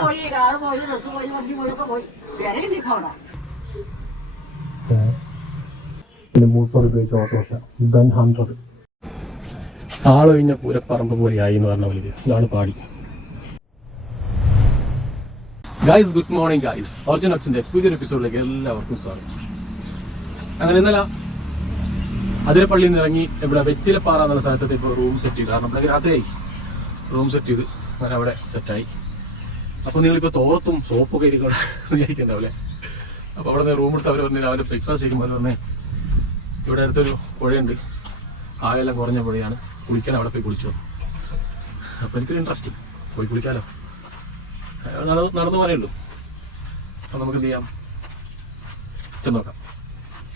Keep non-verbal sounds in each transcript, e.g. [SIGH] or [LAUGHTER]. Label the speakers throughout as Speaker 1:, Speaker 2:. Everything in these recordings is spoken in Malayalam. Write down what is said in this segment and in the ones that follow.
Speaker 1: പോയി കാറ് പോയി. പോയി വണ്ടി പോയി ഒക്കെ പോയി. വിരകി നിൽക്കണോ
Speaker 2: പിന്നെ മൂത്തോട് ഉപയോഗിച്ച ഓട്ടോറിക്ഷ ഗൺ ഹൺഡ്രഡ് ആളൊഴിഞ്ഞ പൂരപ്പറമ്പ് പോലെയായി എന്ന് പറഞ്ഞ പോലെ ഇത്. ഇതാണ് പാടി. ഗൈസ് ഗുഡ് മോർണിംഗ് ഗൈസ് ഒറിജിനക്സിന്റെ പുതിയൊരു എപ്പിസോഡിലേക്ക് എല്ലാവർക്കും സ്വാഗതം. അങ്ങനെ ഇന്നലെ അതിരപ്പള്ളിയിൽ നിന്ന് ഇറങ്ങി ഇവിടെ വെറ്റിലപ്പാറ എന്നുള്ള സ്ഥലത്ത് ഇപ്പോൾ റൂം സെറ്റ് ചെയ്തു. കാരണം ഇവിടെ രാത്രിയായി. റൂം സെറ്റ് ചെയ്ത് ഞാൻ അവിടെ സെറ്റായി. അപ്പോൾ നിങ്ങളിപ്പോൾ തോർത്തും സോപ്പൊക്കെ ഇരിക്കണം വിചാരിക്കണ്ടാവില്ലേ അപ്പോൾ അവിടെ നിന്ന് റൂം എടുത്ത് അവർ പറഞ്ഞു രാവിലെ ബ്രേക്ക്ഫാസ്റ്റ് ചെയ്യുമ്പോൾ അവർ പറഞ്ഞേ ഇവിടെ അടുത്തൊരു പുഴയുണ്ട്. ആകെല്ലാം കുറഞ്ഞ പുഴയാണ്. കുളിക്കാൻ അവിടെ പോയി കുളിച്ചു. അപ്പോൾ എനിക്കൊരു ഇൻട്രസ്റ്റ് പോയി കുളിക്കാലോ. നടന്നു പോകാനേ ഉള്ളൂ. അപ്പോൾ നമുക്ക് എന്ത് ചെയ്യാം? ചെന്ന് നോക്കാം.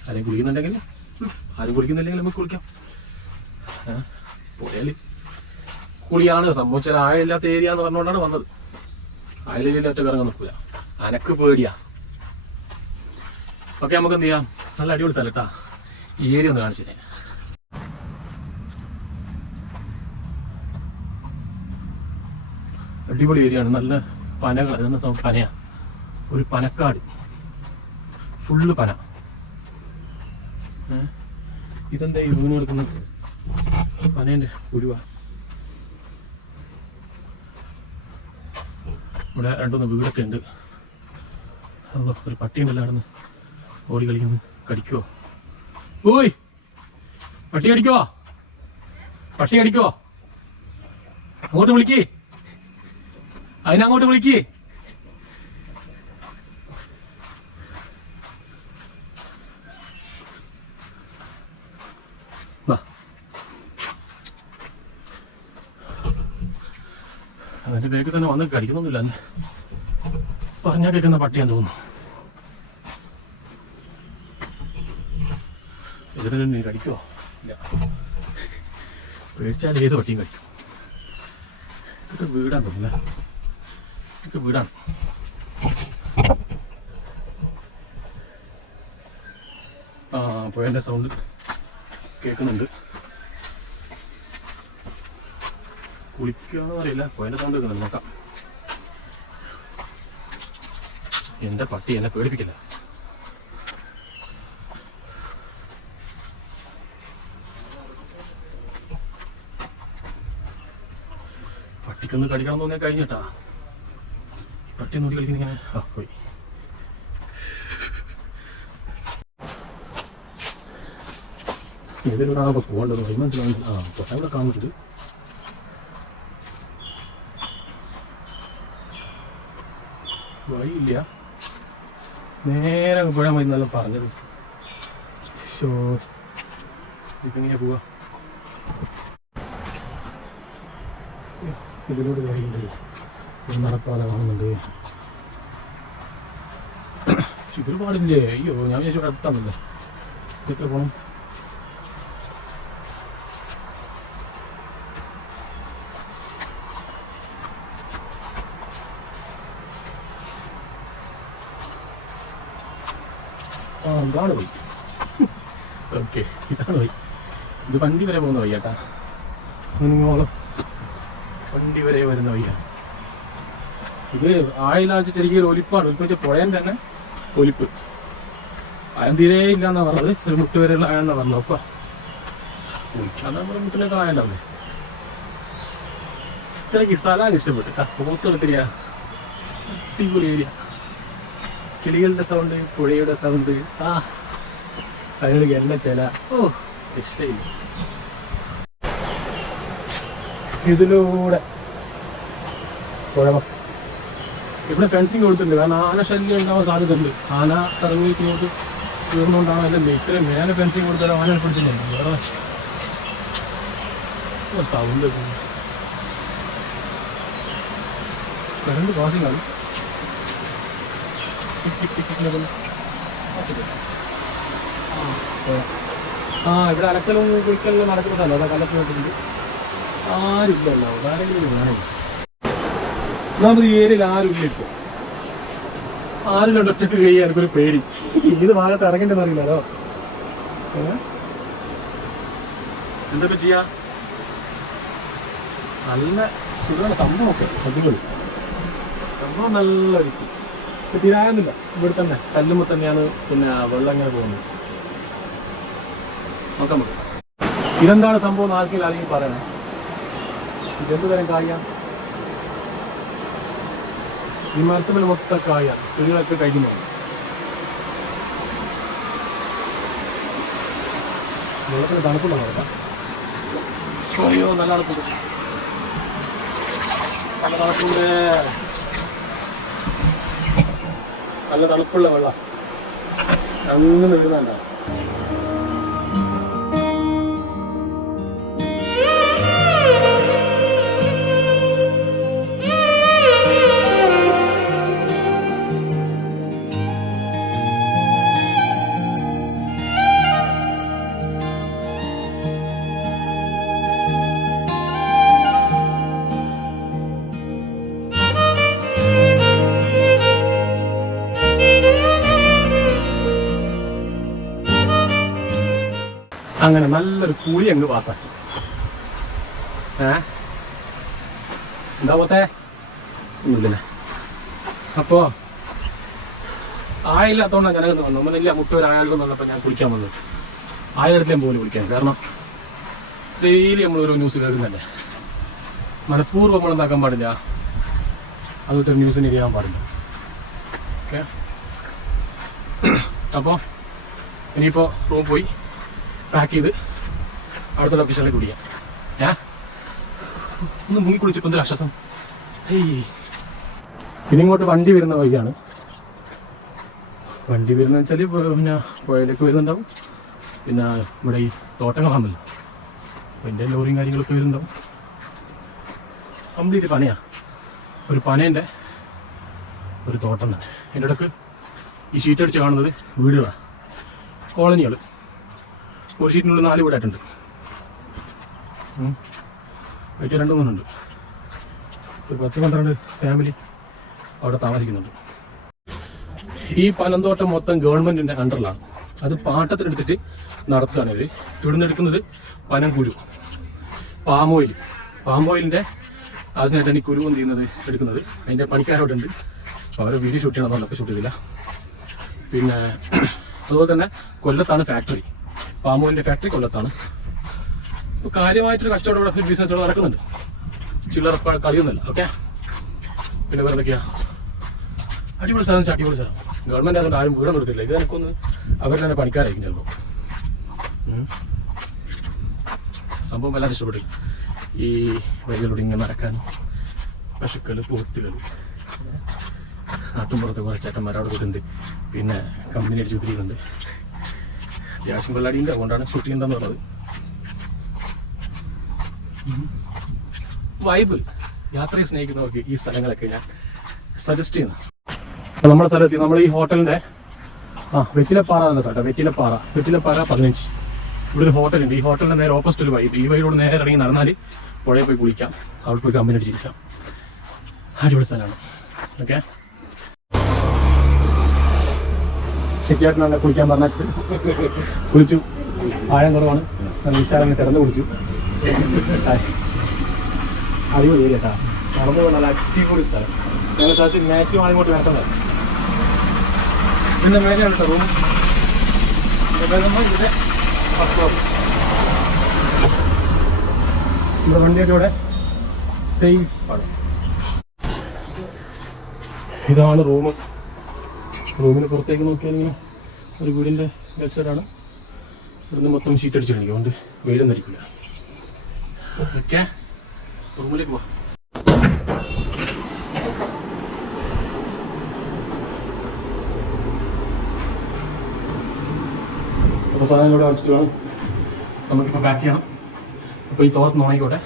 Speaker 2: ആരെയും കുളിക്കുന്നുണ്ടെങ്കിൽ ആരും കുളിക്കുന്നില്ലെങ്കിൽ നമുക്ക് കുളിക്കാം. ഏ, പുഴയിൽ കുളിയാണ് സംഭവിച്ചത്. ആയില്ലാത്ത ഏരിയ എന്ന് പറഞ്ഞുകൊണ്ടാണ് വന്നത്. ആയിരം ഒറ്റ കറങ്ങാൻ നിൽക്കില്ല അനക്ക് പേടിയാ. ഓക്കെ നമുക്ക് എന്ത് ചെയ്യാം? നല്ല അടിപൊളി സ്ഥലട്ടാ ഈ ഏരിയ ഒന്ന് കാണിച്ചു തരാം. അടിപൊളി ഏരിയ ആണ്. നല്ല പനകൾ ഇതെന്ന പനയാ. ഒരു പനക്കാട്. ഫുള്ള് പന? ഇതെന്താ വീണ് കിടക്കുന്നത്? പനേന്റെ ഉരുവ ഇവിടെ രണ്ടുമൂന്ന് വീടൊക്കെ ഉണ്ട്. അതോ ഒരു പട്ടിയുണ്ടല്ലോ അവിടെ നിന്ന് ഓടി കളിക്കുന്നു. കടിക്കുവോ? ഓയ്! പട്ടി കടിക്കുവോ? പട്ടി കടിക്കുവോ? അങ്ങോട്ട് വിളിക്കേ. അതിനങ്ങോട്ട് വിളിക്കേ വാ അതിന്റെ വന്ന് കടിക്കുന്നൊന്നുമില്ല പറഞ്ഞാൽ കേൾക്കുന്ന പട്ടിയാന്ന് തോന്നുന്നു. ഇതിന് നീ കടിക്കുവോ? ഇല്ല. പേടിച്ചാൽ ഏത് പട്ടിയും കടിക്കും. ഇതൊക്കെ വീടാണ് തോന്നില്ല ഇതൊക്കെ വീടാണ്. ആ പുഴന്റെ സൗണ്ട് കേൾക്കുന്നുണ്ട്. കുളിക്കുകയാണെന്ന് അറിയില്ല പുഴന്റെ സൗണ്ട് കേൾക്കുന്നുണ്ട്. നോക്കാം. എന്റെ പട്ടി എന്നെ പേടിപ്പിക്കില്ല. പട്ടിക്കൊന്ന് കടിക്കണം തോന്നിയാൽ കഴിഞ്ഞിട്ടാ. പട്ടി നോടി കളിക്കുന്ന ഇങ്ങനെ ആ പോയി. ഏതൊരാളൊക്കെ പോകേണ്ടത് വഴി മനസ്സിലാവുന്നില്ല. ആ പൊട്ട ഇവിടെ കാണുന്നുണ്ട്. വഴിയില്ല. നേരെ പോയാൽ മതി പറഞ്ഞത്. ഷോ ഇപ്പം എങ്ങനെയാ പോവാ. ഇതിലൂടെ ഒരു നടപ്പാല കാണുന്നുണ്ട് പാടില്ലേ അയ്യോ ഞാൻ വിചാരിച്ചു ഇവിടെ അടുത്താണല്ലേ ഇതൊക്കെ പോകണം ഇതാണ് വഴി ഓക്കെ ഇതാണ് വഴി ഇത് വണ്ടി വരെ പോകുന്ന വയ്യാട്ടാ ചേട്ടാ വണ്ടി വരെ വരുന്ന വഴിയാണ് ഇത് ആയിലാഴ്ച ചെറിയ ഒലിപ്പാണ്. ഒലിപ്പിച്ച പുഴയൻ തന്നെ ഒലിപ്പ്. തീരെ ഇല്ല എന്നാ പറഞ്ഞത്. ഒരു മുട്ട് വരെയുള്ള ആയെന്നാ പറഞ്ഞു അപ്പൊ മുട്ടിലേക്ക് നമ്മുടെ ചെറിയ എനിക്ക് സ്ഥലമാണ് ഇഷ്ടപ്പെട്ടു. പോത്തെടുത്തിരിയ അടിപൊളി ഏരിയ. കിളികളുടെ സൗണ്ട് പുഴയുടെ സൗണ്ട് ആ. അതിനൊരു എണ്ണ ചില. ഓ. രക്ഷയില്ല ഇതിലൂടെ. കുഴപ്പം ഇവിടെ ഫെൻസിങ് കൊടുത്തിട്ടുണ്ട്. കാരണം ആന ശല്യം ഉണ്ടാവാൻ സാധ്യതയുണ്ട്. ആന ഇറങ്ങി ഇങ്ങോട്ട് തീർന്നുകൊണ്ടാണ് അതിന്റെ ഇത്രയും മേലെ ഫെൻസിങ് കൊടുത്താലും ആന പിടിച്ചില്ല വേറെ സൗണ്ട് കറണ്ട് ക്രോസിംഗ് ആണ്. ആ, ഇവിടെ അലക്കലും കുളിക്കലും നടക്കുന്ന സ്ഥലം. അതാ കലക്ക് കേട്ടിട്ടുണ്ട് ആരില്ലല്ലോ ആരെങ്കിലും വേണം? ഈ ഏരിയയിൽ ആരുമില്ല ഇപ്പോൾ ആരും ഒറ്റയ്ക്ക് കഴിയാൻ എനിക്കൊരു പേടി. ഏത് ഭാഗത്ത് ഇറങ്ങേണ്ടെന്ന് അറിയില്ലല്ലോ. എന്താ എന്തൊക്കെ ചെയ്യാ? നല്ല സുഖമാണ്. സംഭവമൊക്കെ അടിപൊളി. സംഭവം നല്ല ഒരിക്കും തീരാകുന്നില്ല ഇവിടെ തന്നെ കല്ലുമ്പോൾ തന്നെയാണ് പിന്നെ വെള്ളം ഇങ്ങനെ പോകുന്നത്. നോക്കാം നമുക്ക്. ഇതെന്താണ് സംഭവം ആർക്കെങ്കിലും ആരെങ്കിലും പറയണം. ഇതെന്ത് തരം കായ? ഈ മരത്തിൽ മൊത്തം കായ ചെടികളൊക്കെ കഴിക്കുന്നു വെള്ളത്തിന് തണുപ്പുള്ള നോക്കാം അയ്യോ നല്ല തണുപ്പുണ്ട്. നല്ല തണുപ്പുണ്ട്. നല്ല തണുപ്പുള്ള വെള്ളം. അങ്ങനെ വരുന്നുണ്ടാവും അങ്ങനെ നല്ലൊരു കുളി അങ്ങ് പാസ്സാക്കി. ഏ? എന്താ പോത്തെ? ഒന്നുമില്ല അപ്പോ ആയില്ലാത്തോണ്ടാണ് ഞാനത് വന്നു ഒന്നുമില്ല ഒരു ആയാലും ഞാൻ കുളിക്കാൻ വന്നു ആയിരത്തിലും പോലും കുളിക്കാൻ. കാരണം ഡെയിലി നമ്മൾ ഓരോ ന്യൂസ് കേൾക്കുന്നല്ലേ? മനഃപൂർവം നമ്മൾ എന്താക്കാൻ പാടില്ല? അതുപോലെ ന്യൂസിന് ഇരിക്കാൻ പാടില്ല. ഓക്കെ? അപ്പോൾ ഇനിയിപ്പോൾ റൂം പോയി. പാക്ക് ചെയ്ത് അവിടുത്തെ ലൊക്കേഷനിലേക്ക് കുടിക്കാം ഏ ഒന്ന് മുങ്ങി കുളിച്ചപ്പോൾ എന്തൊരു ആശ്വാസം. പിന്നെ ഇങ്ങോട്ട് വണ്ടി വരുന്ന വഴിയാണ്. വണ്ടി വരുന്ന വെച്ചാൽ പിന്നെ പുഴയിലേക്ക് വരുന്നുണ്ടാവും. പിന്നെ ഇവിടെ ഈ തോട്ടങ്ങളാണല്ലോ എന്റെ ലോറിയും കാര്യങ്ങളൊക്കെ വരുന്നുണ്ടാവും. കംപ്ലീറ്റ് പനയാ ഒരു പനേന്റെ ഒരു തോട്ടം തന്നെ. എന്റെ ഇടയ്ക്ക് ഈ ഷീറ്റ് അടിച്ച് കാണുന്നത് വീടുകളാണ് കോളനികൾ ഒരു ഷീറ്റിനുള്ളിൽ നാല് വീടായിട്ടുണ്ട്. വീട്ടിൽ രണ്ട് മൂന്നുണ്ട്. ഒരു പത്ത് പന്ത്രണ്ട് ഫാമിലി അവിടെ താമസിക്കുന്നുണ്ട്. ഈ പനന്തോട്ടം മൊത്തം ഗവൺമെന്റിന്റെ അണ്ടറിലാണ്. അത് പാട്ടത്തിനെടുത്തിട്ട് നടത്തുകയാണ് ഇവർ. ഇവിടുന്ന് എടുക്കുന്നത് പനംകുരു പാമോയിൽ പാമോയിലിന്റെ അതിനായിട്ടാണ് ഈ കുരു എന്ത് ചെയ്യുന്നത്? എടുക്കുന്നത്. അതിന്റെ പണിക്കാരോടെ ഉണ്ട് അവരെ വീഡിയോ ഷൂട്ട് ചെയ്യണം. അതുകൊണ്ടൊക്കെ ഷൂട്ട് ചെയ്തില്ല. പിന്നെ അതുപോലെ തന്നെ കൊല്ലത്താണ് ഫാക്ടറി പാമോയിലിന്റെ ഫാക്ടറി കൊല്ലത്താണ്. അപ്പോൾ കാര്യമായിട്ടൊരു കച്ചവടം ഇവിടെ ബിസിനസ്സുകൾ നടക്കുന്നുണ്ട്. ചില്ലറ കളിയൊന്നുമില്ല. ഓക്കെ പിന്നെ വേറെ എന്തൊക്കെയാ? അടിപൊളി സ്ഥലം അടിപൊളി സ്ഥലം. ഗവൺമെന്റ് അതുകൊണ്ട് ആരും വീടൊന്നും എടുത്തില്ല ഇത് എനിക്കൊന്ന് അവർ തന്നെ പണിക്കാരായിരിക്കും ചിലപ്പോൾ സംഭവം വല്ലാതെ ഇഷ്ടപ്പെട്ടു. ഈ വഴികളിലൂടെ ഇങ്ങനെ നടക്കാനും പശുക്കൾ പോത്തുകൾ നാട്ടുമ്പുറത്ത് കുറേ ചേട്ടന്മാരവിടെ പിന്നെ കമ്പനി അടിച്ച് കുത്തിരിക്കുന്നുണ്ട് അത്യാവശ്യം വെള്ളാടിയുണ്ട് അതുകൊണ്ടാണ് ഷൂട്ട് ചെയ്യണ്ടെന്ന് പറഞ്ഞത്. വൈബ്. യാത്രയെ സ്നേഹിക്കുന്നവർക്ക് ഈ സ്ഥലങ്ങളൊക്കെ ഞാൻ സജസ്റ്റ് ചെയ്യുന്നു. നമ്മുടെ സ്ഥലത്ത് നമ്മൾ ഈ ഹോട്ടലിന്റെ ആ വെറ്റിലപ്പാറ എന്ന സ്ഥലം വെറ്റിലപ്പാറ. വെറ്റിലപ്പാറ പതിനഞ്ച്. ഇവിടെ ഒരു ഹോട്ടലുണ്ട്. ഈ ഹോട്ടലിന്റെ നേരെ ഓപ്പോസിറ്റ് ഒരു വൈബ് ഈ വഴിയോട് നേരെ ഇറങ്ങി നടന്നാൽ പുഴയിൽ പോയി കുളിക്കാം. അവിടെ പോയി കമ്പനി അടിച്ചിരിക്കാം അടിപൊളി സ്ഥലമാണ്. ഓക്കെ? ചേച്ചിയായിട്ടാണ് കുളിക്കാൻ പറഞ്ഞാൽ കുളിച്ചു. ആഴം കുറവാണ്. നല്ല തിരഞ്ഞു കുളിച്ചു. അടിപൊളി ഏരിയ കേട്ടാ നടന്നു പോകുന്ന അടിപൊളി സ്ഥലം. ഞങ്ങൾ സാക്ഷി മാക്സിമം ആളിങ്ങോട്ട് വരേണ്ടത് പിന്നെ മേലെയാണ് കേട്ടോ റൂം. ഫസ്റ്റ് ഫ്ലോർ നമ്മുടെ സേഫ് ആണ്. ഇതാണ് റൂം. റൂമിന് പുറത്തേക്ക് നോക്കിയാൽ ഒരു വീടിന്റെ സൈഡാണ് ഇവിടുന്ന് മൊത്തം ഷീറ്റ് അടിച്ചിരിക്കും അതുകൊണ്ട് വെയിലൊന്നും അടിക്കില്ല ഓക്കെ. റൂമിലേക്ക് പോവാം. അപ്പോൾ സാധനം ഇവിടെ അടിച്ചിട്ട് വേണം. നമുക്കിപ്പോൾ പാക്ക് ചെയ്യണം. അപ്പോൾ ഈ തോർത്ത് നോക്കിക്കോട്ടെ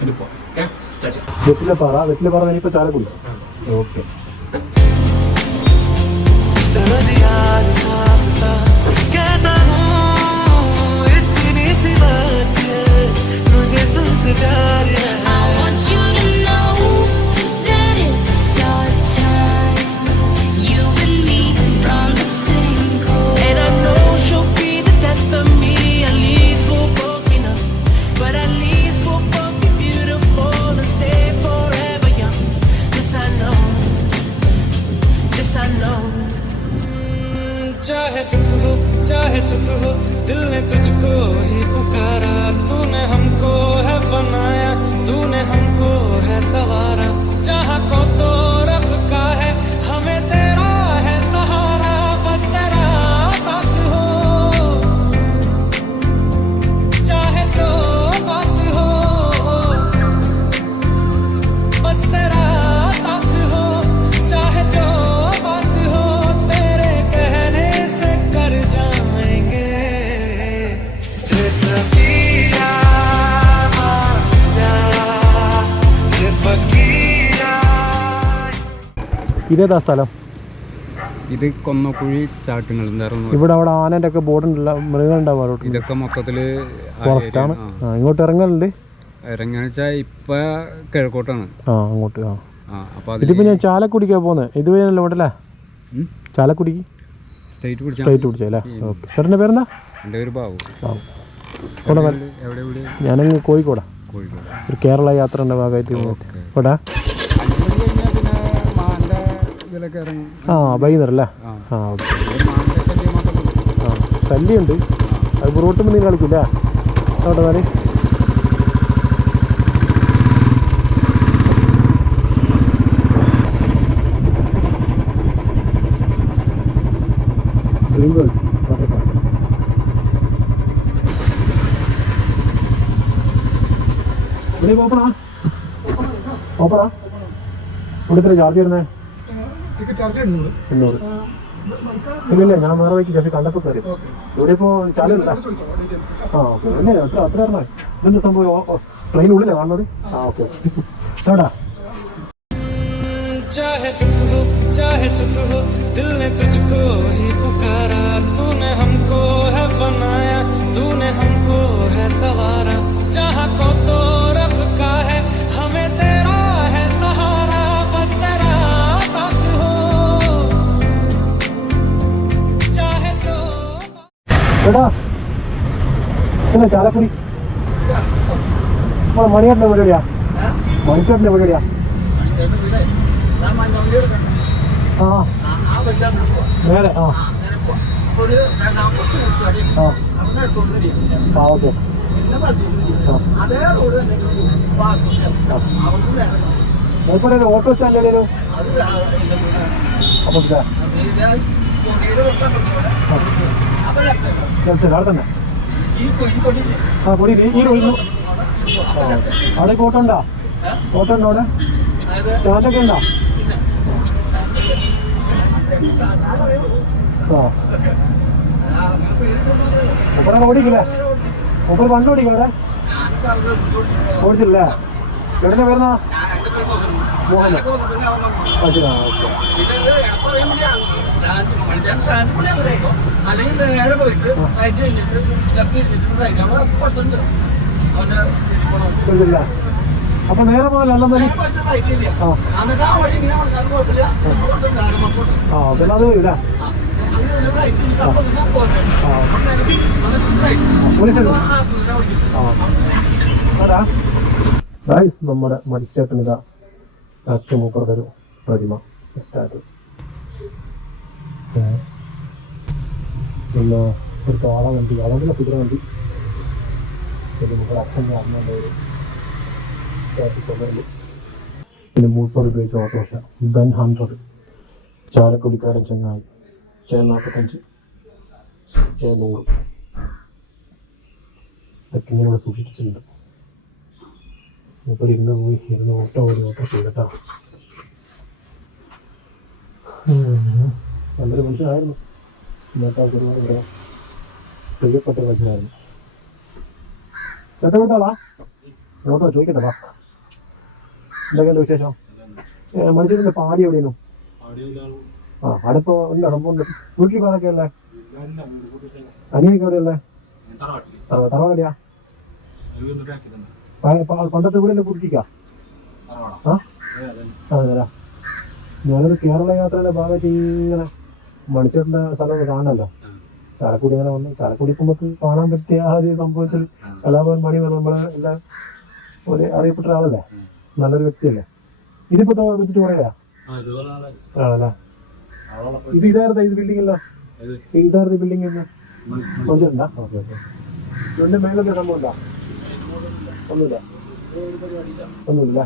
Speaker 2: എന്നിട്ട് പോവാം. ഓക്കെ. സ്റ്റാർട്ട് വെറ്റിലപ്പാറ വെറ്റിലപ്പാറ ഇനിയിപ്പോൾ ചാലക്കുടി. ഓക്കെ.
Speaker 3: प्यार है।
Speaker 2: ഇതേതാ സ്ഥലം?
Speaker 4: ഇത് കൊന്നക്കുഴി ചാട്ടുകൾ
Speaker 2: ഇവിടെ അവിടെ ആനന്റെ ഒക്കെ ബോർഡ് ഉണ്ടല്ലോ മൃഗങ്ങളുണ്ടാവും
Speaker 4: ഇതൊക്കെ
Speaker 2: മൊത്തത്തിൽ ഫോറസ്റ്റാണ് ഇങ്ങോട്ട് ഇറങ്ങലുണ്ട്?
Speaker 4: ഇറങ്ങാന്ന് വെച്ചാൽ ഇപ്പൊ കിഴക്കോട്ടാണ്.
Speaker 2: ആ അങ്ങോട്ട് ആ. ഇതിപ്പോ ഞാൻ ചാലക്കുടിക്കാ പോകുന്നത് ഇത് വഴിയല്ലോ ഇവിടെ അല്ലേ ചാലക്കുടിക്ക്
Speaker 4: സ്റ്റേറ്റ്
Speaker 2: പിടിച്ചല്ലേ ഓക്കെ. പേരെന്താ?
Speaker 4: എന്റെ ബാബു.
Speaker 2: ഞാനങ്ങ് കോഴിക്കോടാ. ഒരു കേരള യാത്രയുടെ ഭാഗമായിട്ട്
Speaker 4: ഓക്കെ. ഇതിലൊക്കെ ഇറങ്ങും.
Speaker 2: ആ വൈകുന്നേരം അല്ലേ
Speaker 4: ആ
Speaker 2: ഓക്കെ. ശല്യമുണ്ട്. അത് റൂട്ട് നിങ്ങൾ കളിക്കില്ല? അവിടെ വരെ. ഓപ്പണാ ഓപ്പണാ ഇവിടെ എത്ര ചാർജ് വരുന്നേ? എണ്ണൂറ് ഇല്ലില്ല ഞാൻ വേറെ വഴിക്ക് ശേഷം കണ്ടപ്പോൾ കയറി ഇവിടെ ഇപ്പോ ചാലില്ല ആ ഓക്കെ അല്ലേ അത്ര അത്ര പറഞ്ഞാൽ ഇതെന്താ സംഭവം ട്രെയിൻ ഉള്ളില്ലേ കാണുന്നത് ആ ഓക്കെ എവിടാ
Speaker 3: चाहे दुख हो चाहे सुख हो दिल ने तुझको ही पुकारा तूने हमको है बनाया तूने हमको है सवारा जहाँ को तो
Speaker 2: എടാ ഇല്ല ചാലക്കുടി മണിയേട്ടന്റെ പരിപാടിയാ മണിച്ചേട്ടന്റെ പരിപാടിയാ ആ നേരെ ആ ആ ഓക്കെ മൂപ്പര ഓട്ടോ സ്റ്റാൻഡിലേനു അപ്പൊ ജംഗ്ഷൻ അവിടെ തന്നെ ആ പൊടി ഈ ഒഴിഞ്ഞു. അവിടെ ഓട്ടോ ഉണ്ടോ? ഓട്ടോ ഉണ്ടോ അവിടെ? സ്റ്റാൻഡൊക്കെ ഉണ്ടോ? ആ. മൂപ്പര ഓടിക്കില്ലേ? മൂപ്പര് പണ്ട് ഓടിക്കും അവിടെ? ഓടിച്ചില്ലേ എവിടെ വരുന്ന? മോഹൻ ആ ആ ഓക്കെ. അപ്പൊ നേരെ അല്ല മതി ആ. ആ പിന്നെ അത് ഇല്ല. ഗൈസ് നമ്മുടെ മടിച്ചേട്ടനിതാ കാറ്റ് മൂപ്പറുടെ ഒരു പ്രതിമ. സ്റ്റാറ്റ് പിന്നെ ഒരു തോട വണ്ടി. അളവിലെ കുതിര വണ്ടി? ഒരു മൂപ്പർ അച്ഛന്റെ അമ്മയുടെ ഒരു കൊണ്ടുവരുന്നു പിന്നെ മൂപ്പർ ഉപയോഗിച്ച ഓട്ടോറിക്ഷ. ബെൻ ഹൺഡ്രഡ് ചാലക്കുടിക്കാരൻ ചെന്നായി കെ നാൽപ്പത്തഞ്ച് കെ നൂറ്. ഇതൊക്കെ ഇങ്ങനെ ഇവിടെ സൂക്ഷിച്ചിട്ടുണ്ട്. മൂപ്പർ ഇരുന്ന് പോയി ഇരുന്ന് ഓട്ടോ ഓടി ഓട്ടോ ചെയ്തിട്ടാണ്. നല്ലൊരു മനുഷ്യനായിരുന്നു. ചേട്ടാ പാടി എവിടെയായിരുന്നു? ആ അടുപ്പോ ഇല്ല സംഭവം വീട്ടിൽ പാടൊക്കെ അല്ലേ അനിയൊക്കെ എവിടെയുള്ളേ തറവാടിയാ? പണ്ടത്തെ വീടല്ലേ പുതുക്കിക്കാ? ആ? അതെ ഞാനൊരു കേരള യാത്രയുടെ ഭാഗത്ത് ഇങ്ങനെ മണിച്ചേട്ടന്റെ സ്ഥലം കാണാമല്ലോ. ചാലക്കുടി അങ്ങനെ വന്നു. ചാലക്കുടി ഇപ്പം നമുക്ക് കാണാൻ പറ്റിയ ആ ഒരു കലാഭവൻ മണി നമ്മളെ എല്ലാ ഒരു അറിയപ്പെട്ട ഒരാളല്ലേ? നല്ലൊരു വ്യക്തിയല്ലേ? ഇതിപ്പോ വെച്ചിട്ട് പറയാ ആണല്ലേ? ഇത് ഇതായിരുന്നു ഇത് ബിൽഡിംഗ് അല്ല ഇതായിരുന്നു ബിൽഡിംഗ് എന്ന് മനസ്സിലുണ്ടാ ഓക്കെ ഓക്കെ. ഇതിന്റെ മേലൊക്കെ സംഭവം ഉണ്ടോ ഒന്നുമില്ല. ഒന്നുമില്ല.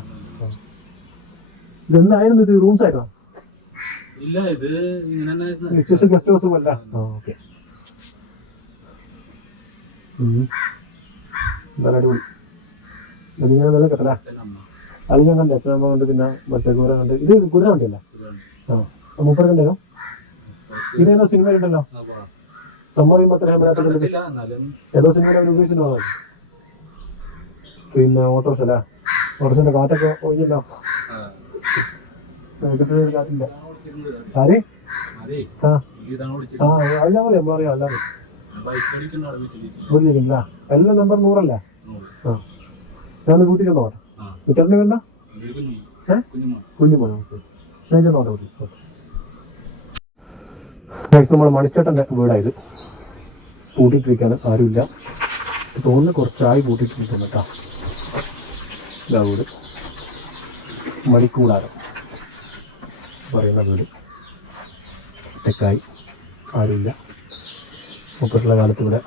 Speaker 2: ഇതെന്തായിരുന്നു ഇത്? റൂംസ് ആയിരുന്നോ
Speaker 4: ഇല്ല ഇത് ഇങ്ങനെ
Speaker 2: ഗസ്റ്റ് ഹൗസും അല്ല ഓക്കെ നല്ല അടിപൊളി. നല്ല കണ്ടേ അച്ഛനമ്മ കണ്ട് പിന്നെ മറ്റേ കുര കണ്ട്. ഇത് കുതിര വണ്ടിയല്ലേ? ആ മൂപ്പർ കണ്ടേനോ ഇതേതോ സമ്മറിയും പത്തനാപുരത്തിൽ
Speaker 4: ഇല്ല, എന്നാലും.
Speaker 2: ഏതോ സിനിമ ഉപയോഗിച്ചിട്ടുണ്ടോ പിന്നെ ഓട്ടോസ് അല്ലേ? ഓട്ടോസിന്റെ കാറ്റൊക്കെ ഒഴിഞ്ഞല്ലോ കാറ്റില്ല. ആര്? എല്ലാം നമ്പർ നൂറല്ലേ? ആ. ഞാൻ വീട്ടിൽ ചെന്നോ. കുട്ടറിന് വേണ്ട?
Speaker 5: ഒരു കുഞ്ഞു.
Speaker 2: ഏ?
Speaker 5: കുഞ്ഞുമോൻ
Speaker 2: കുഞ്ഞു പോയോ ഞാൻ ചെന്നോട്ടെ വീട്ടിൽ. ഗൈസ് നമ്മൾ മണിച്ചേട്ടന്റെ വീടായത്. പൂട്ടിയിട്ടിരിക്കാണ്. ആരുമില്ല. തോന്നുന്നു കുറച്ചായി പൂട്ടിയിട്ടിരിക്കുന്നു കേട്ടോ. ഇതാ വീട്. മണിക്കൂടാരം. പറയുന്ന വീട് തെക്കായി ആരുമില്ല. മുപ്പത്തുള്ള കാലത്ത് ഇവിടെ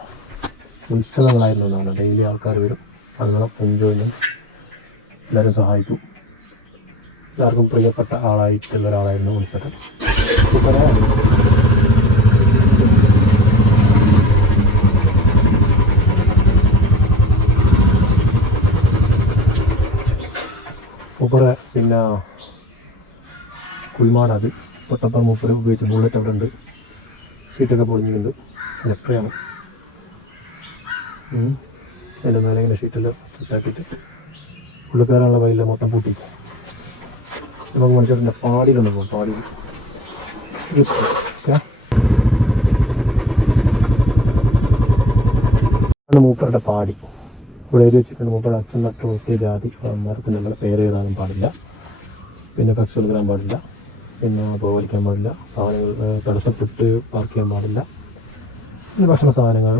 Speaker 2: ഉത്സവങ്ങളായിരുന്നു എന്നാണ്. ഡെയിലി ആൾക്കാർ വരും. അങ്ങനെ എൻജോയ് ചെയ്യും എല്ലാവരും സഹായിക്കും. എല്ലാവർക്കും പ്രിയപ്പെട്ട ആളായിട്ടുള്ള ഒരാളായിരുന്നു മൂപ്പരെ പിന്നെ കുൽമാടത് പൊട്ടപ്പ മൂപ്പര് ഉപയോഗിച്ച ബുള്ളറ്റ് അവിടെ ഉണ്ട്. സീറ്റൊക്കെ പൊളിഞ്ഞിട്ടുണ്ട്. ഇലക്ട്രിയാണ് അതിന്റെ മേലെ ഇങ്ങനെ ഷീറ്റെല്ലാം സെറ്റാക്കിയിട്ട് പുള്ളിക്കാരാനുള്ള വയലിൽ മൊത്തം പൂട്ടി. നമുക്ക് മനുഷ്യന്റെ പാടിയിലൊന്നും പോകും പാടി ആണ് മൂപ്പരുടെ പാടി. ഇവിടെ എഴുതി വെച്ചിട്ടുണ്ട് മൂപ്പരുടെ അച്ഛൻ നട്ടു നോക്കിയ ജാതി. മരത്തിന് നമ്മൾ പേര് എഴുതാനും പാടില്ല. പിന്നെ കക്ഷി കൊടുക്കാൻ പാടില്ല. പിന്നെ പോകലിക്കാൻ പാടില്ല. സാധനങ്ങൾ തടസ്സപ്പെട്ട് പാർക്ക് ചെയ്യാൻ പാടില്ല. പിന്നെ ഭക്ഷണ സാധനങ്ങൾ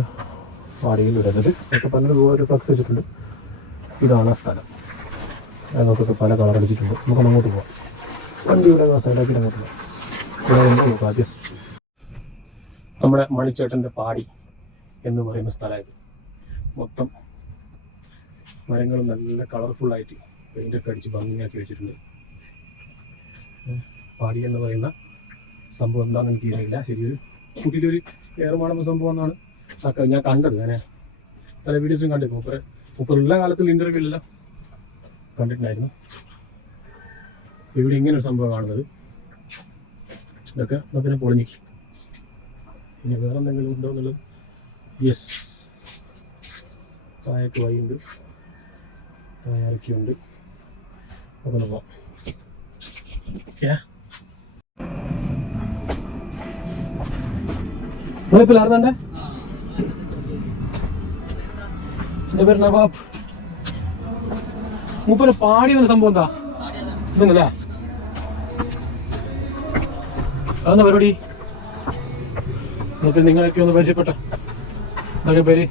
Speaker 2: വാടിയിൽ വിടരുത് ഒക്കെ പറഞ്ഞിട്ട് ഒരു ഫ്ലക്സ് വെച്ചിട്ടുണ്ട്. ഇതാണ് സ്ഥലം. ഞങ്ങൾക്കൊക്കെ പല കളർ അടിച്ചിട്ടുണ്ട്. നമുക്ക് അങ്ങോട്ട് പോകാം വണ്ടി ഇവിടെ സൈഡാക്കിയിട്ട് അങ്ങോട്ട് പോകാം നമുക്ക് ആദ്യം നമ്മുടെ മണിച്ചേട്ടന്റെ പാടി എന്ന് പറയുന്ന സ്ഥലമായത്. മൊത്തം മരങ്ങളും നല്ല കളർഫുള്ളായിട്ട് പെയിന്റൊക്കെ അടിച്ച് ഭംഗിയാക്കി വെച്ചിട്ടുണ്ട്. പാടി എന്ന് പറയുന്ന സംഭവം എന്താണെന്ന് എനിക്ക് അറിയില്ല ശരിയൊരു ഒരു ഏറുമാണെന്ന സംഭവം എന്നാണ് ഞാൻ കണ്ടത്. ഞാൻ പല വീഡിയോസും കണ്ടിരുന്നു. മുപ്പര് മുപ്പറുള്ള ഇന്റർവ്യൂ ഇന്റർവ്യൂലെല്ലാം കണ്ടിട്ടുണ്ടായിരുന്നു. ഇവിടെ ഇങ്ങനൊരു സംഭവം കാണുന്നത്. ഇതൊക്കെ പിന്നെ പൊളിഞ്ഞിക്ക് ഇനി വേറെ എന്തെങ്കിലും ഉണ്ടോ എന്നുള്ളത്? യെസ് താഴേക്ക്. താഴെ ഇറക്കിയുണ്ട്. ഒക്കെ നോക്കാം ഓക്കെ ആർന്നെ എന്റെ പേര് നവാബ്. മൂപ്പര് പാടി എന്ന സംഭവം എന്താ? ഇതല്ലേ അതെന്താ പരിപാടി? എന്നിട്ട് നിങ്ങളൊക്കെ ഒന്ന് പരിചയപ്പെട്ട. എന്തൊക്കെ പേര്?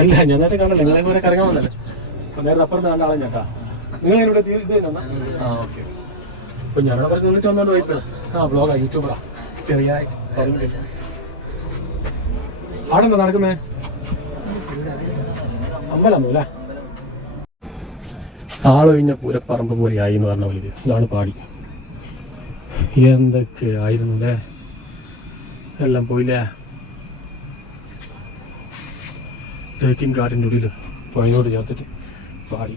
Speaker 2: അല്ല ഞാൻ നേരത്തെ കണ്ടല്ലോ. നിങ്ങളെ കൂടെ കറങ്ങാൻ വന്നല്ലേ? നേരത്തെ അപ്പുറത്ത് കണ്ട ആളെ ഞാട്ടാ നിങ്ങൾ ഇവിടെ ഇത് ആ ഓക്കെ. അപ്പൊ ഞാനവിടെ കുറച്ച് നിന്നിട്ട് വന്നോണ്ട് പോയിട്ട് ആ ബ്ലോഗാ യൂട്യൂബറാ ചെറിയ കാര്യം അവിടെ എന്താ നടക്കുന്നേ? അമ്പലം അല്ലേ ആളൊഴിഞ്ഞ പൂരപ്പറമ്പ് പോലെ ആയി എന്ന് പറഞ്ഞ പോലെ ഇതാണ് പാടി. എന്തൊക്കെ ആയിരുന്നു അല്ലേ എല്ലാം പോയില്ലേ? തേക്കിൻ കാട്ടിന്റെ ഉള്ളിൽ പഴയോട് ചേർത്തിട്ട് പാടി.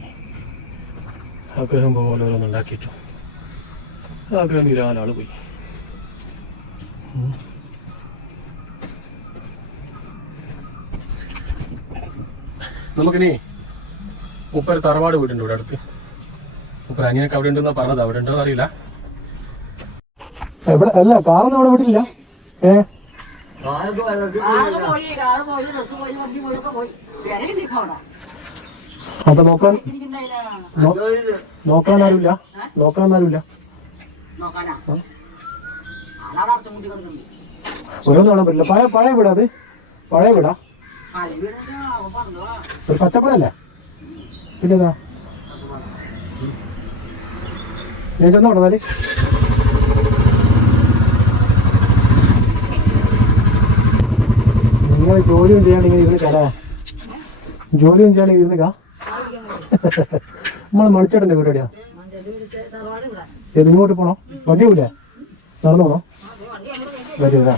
Speaker 2: ആഗ്രഹം പോലെ ഓരോന്ന് ഉണ്ടാക്കിയിട്ടു. ആഗ്രഹം നിരാലാൾ പോയി. നമുക്കിനി മുപ്പര് തറവാട് വീടുണ്ട് ഇവിടെ അടുത്ത്. മുപ്പര് അനിയനൊക്കെ അവിടെ ഉണ്ടെന്നാ പറഞ്ഞത്. അവിടെ ഉണ്ടോ അറിയില്ല എവിടെ? അല്ല കാറൊന്നും ഏ? അപ്പൊ നോക്കാൻ
Speaker 1: നോക്കാനാരുല്ല
Speaker 2: നോക്കാനാരുല്ല നോക്കാൻ ആരുമില്ല നോക്കാൻ ആരുമില്ല
Speaker 1: നോക്കാനാ ആളവിടെ അടച്ചു മുട്ടി കിടക്കുന്നുണ്ട്
Speaker 2: ഓരോന്നും കാണാൻ പറ്റില്ല. പഴയ പഴയ വീടാ അത് പഴയ വീടാ. ഒരു പച്ചപ്പടല്ലേ? പിന്നെ എന്താ ഞാൻ ചെന്നോട്ടെ എന്നാൽ? നിങ്ങൾ ജോലിയും ചെയ്യാണ്ടിങ്ങനെ ഇരുന്ന് കല ജോലിയും ചെയ്യാണ്ടിങ്ങനെ ഇരുന്ന് കാ. നമ്മൾ മണിച്ചേട്ടന്റെ വീട് എവിടെയാ? ഏത് ഇങ്ങോട്ട് പോണോ? വണ്ടി പോയില്ലേ? നടന്നു പോണോ? വരൂല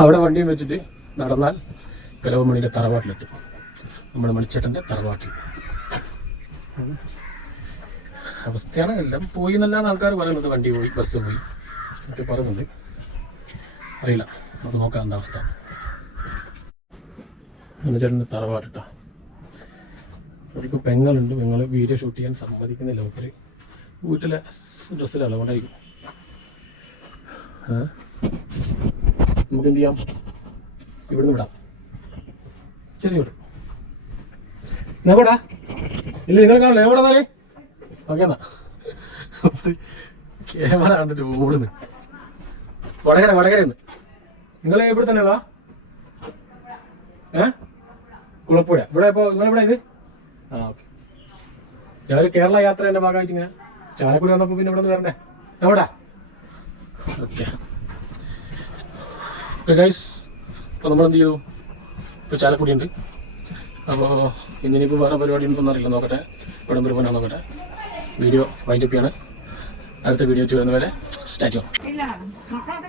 Speaker 2: അവിടെ വണ്ടിയും വെച്ചിട്ട് നടന്നാൽ കലവമണിയുടെ തറവാട്ടിലെത്തും. നമ്മുടെ മണിച്ചേട്ടന്റെ തറവാട്ടിൽ. അവസ്ഥയാണ് എല്ലാം പോയി എന്നല്ലാണ് ആൾക്കാർ പറയുന്നത്. വണ്ടി പോയി ബസ് പോയി. ഒക്കെ പറയുന്നുണ്ട്. അറിയില്ല. നമുക്ക് നോക്കാം എന്താ അവസ്ഥ. മണിച്ചേട്ടന്റെ തറവാട്ടിട്ടാ അവർക്ക് പെങ്ങളുണ്ട്. പെങ്ങൾ വീഡിയോ ഷൂട്ട് ചെയ്യാൻ സമ്മതിക്കുന്നില്ല. അവർക്ക് വീട്ടിലെ ഡ്രസ്സിൽ അതുകൊണ്ടായിരിക്കും ആ? നമുക്ക് എന്ത് ചെയ്യാം? ഇവിടുന്ന് വിടാം. ചെറിയ വിടും. എവിടെ ഇല്ല നിങ്ങൾ കാണില്ല എവിടെ എന്നാൽ? ഓക്കെ എന്നാ. ക്യാമറ കണ്ടിട്ട് ഓടുന്നു. വടകര വടകരന്ന് നിങ്ങൾ ഇവിടെ തന്നെയാണോ ഏ? കുളപ്പുഴ. ഇവിടെ ഇപ്പോ നിങ്ങളെവിടെ ഇത്? ആ ഓക്കെ. ഞാനൊരു കേരള യാത്രേന്റെ ഭാഗമായിട്ട് ഇങ്ങനെ ചാലക്കുടി വന്നപ്പോ പിന്നെ ഇവിടെ നിന്ന് വരണ്ടേ? എവിടെ? ഓക്കെ. ഗൈസ് നമ്മൾ എന്ത് ചെയ്തു? ഇപ്പോൾ ചാലക്കുടി ഉണ്ട് അപ്പോൾ ഇന്നിനിപ്പോൾ വേറെ പരിപാടി ഉണ്ടോ അറിയില്ല. നോക്കട്ടെ. ഇവിടെ വരെ പോകാൻ നോക്കട്ടെ. വീഡിയോ വൈൻഡപ്പ് ചെയ്യാണ്. അടുത്ത വീഡിയോ വരുന്ന വരെ
Speaker 1: കാണാൻ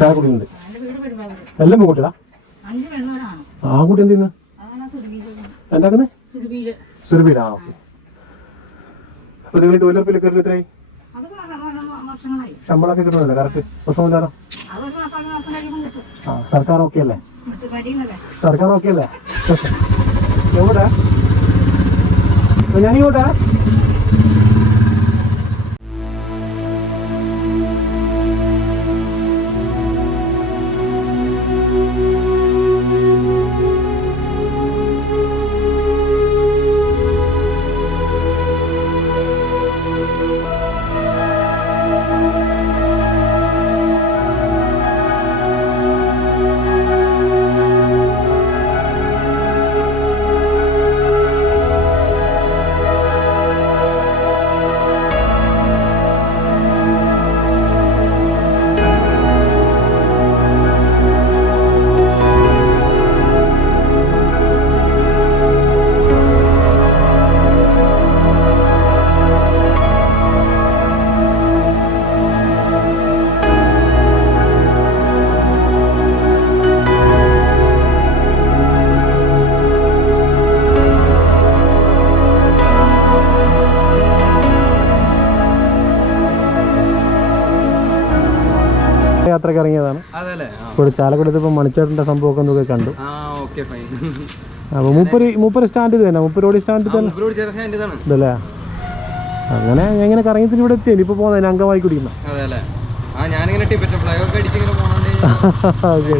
Speaker 2: ചാലക്കുടി ഉണ്ട്
Speaker 1: എന്റെ വീട് പരിപാടി
Speaker 2: എല്ലാം
Speaker 1: അഞ്ച്
Speaker 2: ആ കുട്ടി എന്ത് ചെയ്യുന്നു
Speaker 1: അതാണ്
Speaker 2: സുരഭിയിൽ. ആ ഓക്കെ. അപ്പോൾ നിങ്ങൾ തൊഴിലുറപ്പിൽ കയറി എത്രയായി? ശമ്പളമൊക്കെ കിട്ടുന്നില്ല കറക്റ്റ്. പ്രശ്നമില്ലാലോ? ആ സർക്കാർ ഓക്കെ അല്ലേ? സർക്കാർ ഓക്കെ അല്ലേ? എവിടെ? ഞാനിങ്ങോട്ടാ യാത്രയ്ക്ക് ഇറങ്ങിയതാണ്. ഇപ്പോൾ ചാലക്കുടത്ത് ഇപ്പോൾ മണിച്ചേട്ടന്റെ സംഭവമൊക്കെ ഒന്നൊക്കെ കണ്ടു. അപ്പോൾ മൂപ്പര് മൂപ്പര് സ്റ്റാൻഡ് തന്നെ മൂപ്പരോട് സ്റ്റാൻഡ് തന്നെ.
Speaker 4: മൂപ്പരോട് സ്റ്റാൻഡ് ഇതാണ്.
Speaker 2: ഇതല്ലേ? അങ്ങനെ എങ്ങനെ കറങ്ങിത്തിന് ഇവിടെ എത്തി ഇനിയിപ്പോൾ പോകുന്നത് അംഗമായി കുടിക്കുന്ന. [LAUGHS]
Speaker 4: ഇപ്പൊ.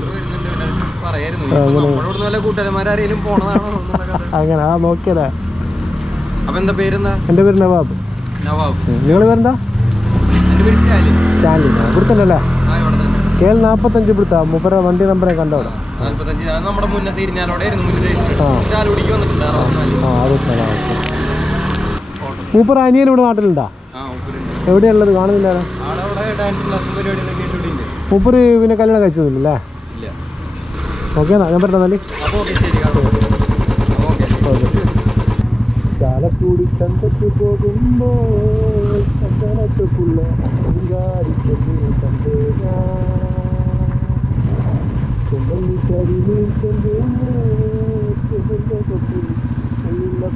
Speaker 2: അങ്ങനെ. ആ നോക്കിയല്ലേ എന്റെ പേര് നവാബ്.
Speaker 4: നവാബ്.
Speaker 2: നിങ്ങൾ പേരെന്താ? സ്റ്റാൻലി ഇവിടെ തന്നെ അല്ലേ
Speaker 4: ഇവിടെ തന്നെ
Speaker 2: കെ എൽ നാൽപ്പത്തഞ്ച് ഇവിടുത്തെ മുപ്പര വണ്ടി നമ്പറെ സ്ഥലം മൂപ്പർ അനിയൻ ഇവിടെ നാട്ടിലുണ്ടാ? എവിടെയുള്ളത്? കാണുന്നില്ല മൂപ്പര് പിന്നെ കല്യാണം കഴിച്ചൊന്നുമില്ലല്ലേ
Speaker 4: ഇല്ല.
Speaker 2: ഓക്കെ ഞാൻ പറഞ്ഞ கூடி
Speaker 4: சந்தக்கு போகும்போ சந்தனத்துக்குள்ள சிங்காரி சென்று
Speaker 2: சந்தேகா செவ்வல்லி கருவில் சென்று செவ்வல்ல பற்றி நல்ல